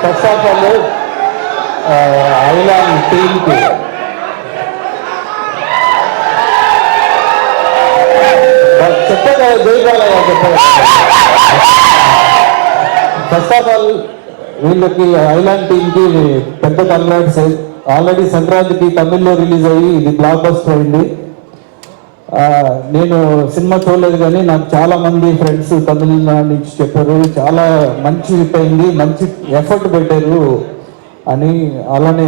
First of all island టీమ్కి చెప్పగా జయబాలయ్య చెప్పగా ఫస్ట్ ఆఫ్ ఆల్ వీళ్ళకి ఐలాండ్ టీమ్కి పెద్ద కంగ్రాట్స్. ఆల్రెడీ సంక్రాంతికి తమిళ్లో రిలీజ్ అయ్యి ఇది బ్లాక్ బస్టర్ అయింది. నేను సినిమా చూడలేదు కానీ నాకు చాలా మంది ఫ్రెండ్స్ తమిళనాడు నుంచి చెప్పారు చాలా మంచి హిట్ అయింది, మంచి ఎఫర్ట్ పెట్టారు అని. అలానే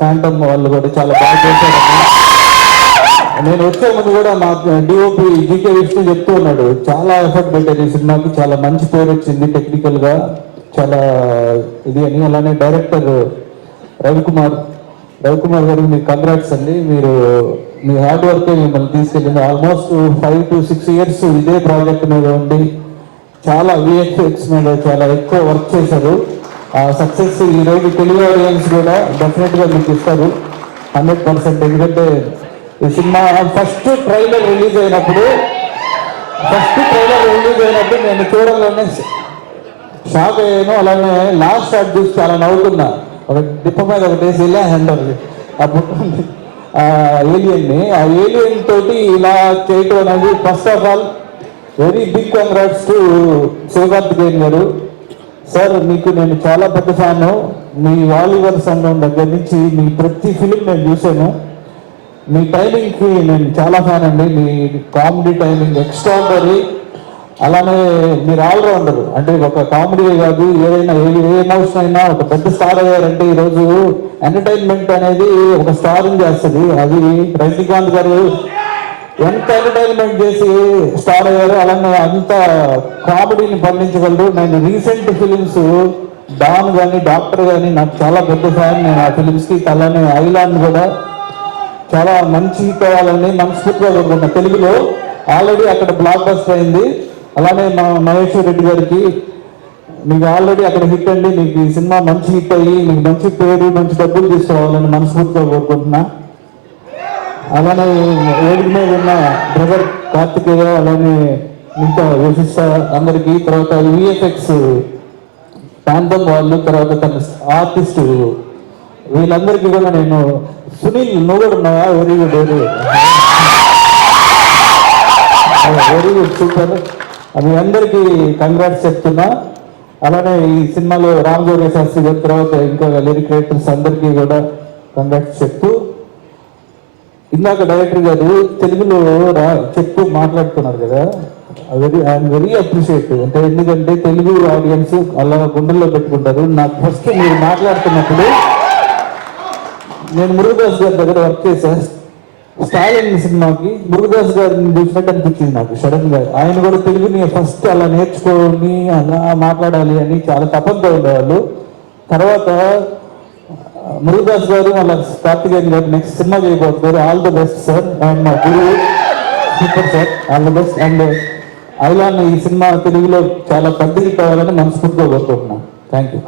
ఫ్యాంటమ్ వాళ్ళు కూడా చాలా బాగా చేశారని. నేను వచ్చే ముందు కూడా మాకు డిఓపి జీకే విష్ణు చెప్తూ ఉన్నాడు చాలా ఎఫర్ట్ పెట్టారు ఈ సినిమాకి, చాలా మంచి పేరు వచ్చింది టెక్నికల్గా చాలా ఇది అని. అలానే డైరెక్టర్ రవికుమార్ గారు మీకు కంగ్రాట్స్ అండి. మీరు మీ హార్డ్ వర్కే మిమ్మల్ని తీసుకెళ్ళింది. ఆల్మోస్ట్ 5 to 6 years ఇదే ప్రాజెక్ట్ మీద ఉండి చాలా విఎఫ్ఎక్స్ మీద చాలా ఎక్కువ వర్క్ చేశారు. ఆ సక్సెస్ ఈరోజు తెలుగు ఆడియన్స్ కూడా డెఫినెట్గా మీకు ఇస్తారు 100%. ఎందుకంటే ఈ సినిమా ఫస్ట్ ట్రైలర్ రిలీజ్ అయినప్పుడు నేను చూడగానే షాక్ అయ్యాను. అలానే లాస్ట్ షాట్ చూసి చాలా నవ్వుతున్నా. ఒక డిప్ప మీద ఒకటేసి ఇలా హ్యాండల్ ఆ ఏలియన్ తోటి ఇలా చేయటం అనేది first of all very big congrats to Sivakarthikeyan గారు. సార్ మీకు నేను చాలా పెద్ద ఫ్యాను. మీ వాలీబాల్ సంఘం దగ్గర నుంచి మీ ప్రతి ఫిలిం నేను చూశాను. మీ టైమింగ్కి నేను చాలా ఫ్యాన్ అండి. మీ కామెడీ టైమింగ్ ఎక్స్ట్రాడనరీ. అలానే మీరు ఆల్రౌండర్, అంటే ఒక కామెడీ కాదు ఏదైనా ఏ ఎమోషన్ అయినా ఒక పెద్ద స్టార్ అయ్యారంటే ఈరోజు ఎంటర్టైన్మెంట్ అనేది ఒక స్టార్ని చేస్తుంది. అది రజనీకాంత్ గారు ఎంత ఎంటర్టైన్మెంట్ చేసి స్టార్ అయ్యారు, అలానే అంత కామెడీని పండించగలరు. నేను రీసెంట్ ఫిలిమ్స్ డాన్ కానీ డాక్టర్ కానీ నాకు చాలా పెద్ద ఫ్యాన్. నేను ఆ ఫిలిమ్స్కి. అలానే ఐలాండ్ కూడా చాలా మంచి హిట్ అవ్వాలని మనస్ఫూర్తిగా కోరుకుంటున్నాను. తెలుగులో ఆల్రెడీ అక్కడ బ్లాక్ బస్టర్ అయింది. అలానే మా మహేశ్వర్ రెడ్డి గారికి మీకు ఆల్రెడీ అక్కడ హిట్ అండి. మీకు ఈ సినిమా మంచి హిట్ అయ్యి మీకు మంచి పేరు మంచి డబ్బులు తీసుకురావాలని మనస్ఫూర్తిగా కోరుకుంటున్నా. అలానే వేదిక మీద ఉన్న బ్రదర్ కార్తికేయ, అలానే మిగతా విశిష్ట అందరికీ, తర్వాత విఎఫ్ఎక్స్ ప్రాంతం వాళ్ళు, తర్వాత తన ఆర్టిస్టు వీళ్ళందరికీ కూడా నేను సునీల్ నువ్వు కూడా ఉన్నావా? Very good super. మీ అందరికీ కంగ్రాట్స్ చెప్తున్నా. అలానే ఈ సినిమాలో రామ్ జోగే శాస్త్రి గారి తర్వాత ఇంకా లిరిక్ రైటర్స్ అందరికీ కూడా కంగ్రాట్స్ చెప్తూ, ఇందాక డైరెక్టర్ గారు తెలుగులో చెప్తూ మాట్లాడుతున్నారు కదా, ఐఎమ్ వెరీ అప్రిషియేట్. అంటే ఎందుకంటే తెలుగు ఆడియన్స్ అలా గుండెల్లో పెట్టుకుంటారు. నాకు ఫస్ట్ మీరు మాట్లాడుతున్నప్పుడు నేను మురుగదాస్ గారి దగ్గర వర్క్ చేశాను. స్టాలిన్ సినిమాకి మురుగదాస్ గారిని చూసినట్టు అనిపించింది నాకు సడన్ గా. ఆయన కూడా తెలుగుని ఫస్ట్ అలా నేర్చుకొని అలా మాట్లాడాలి అని చాలా తపంతో ఉండేవాళ్ళు. తర్వాత మురుగదాస్ గారు అలా కార్తికేయన్ గారు నెక్స్ట్ సినిమా చేయబోతున్నారు. All the best sir. And మా గురువు super sir, all the best. And island ఈ సినిమా తెలుగులో చాలా పెద్దది కావాలని మనస్ఫూర్తిగా కోరుకుంటున్నాను. Thank you.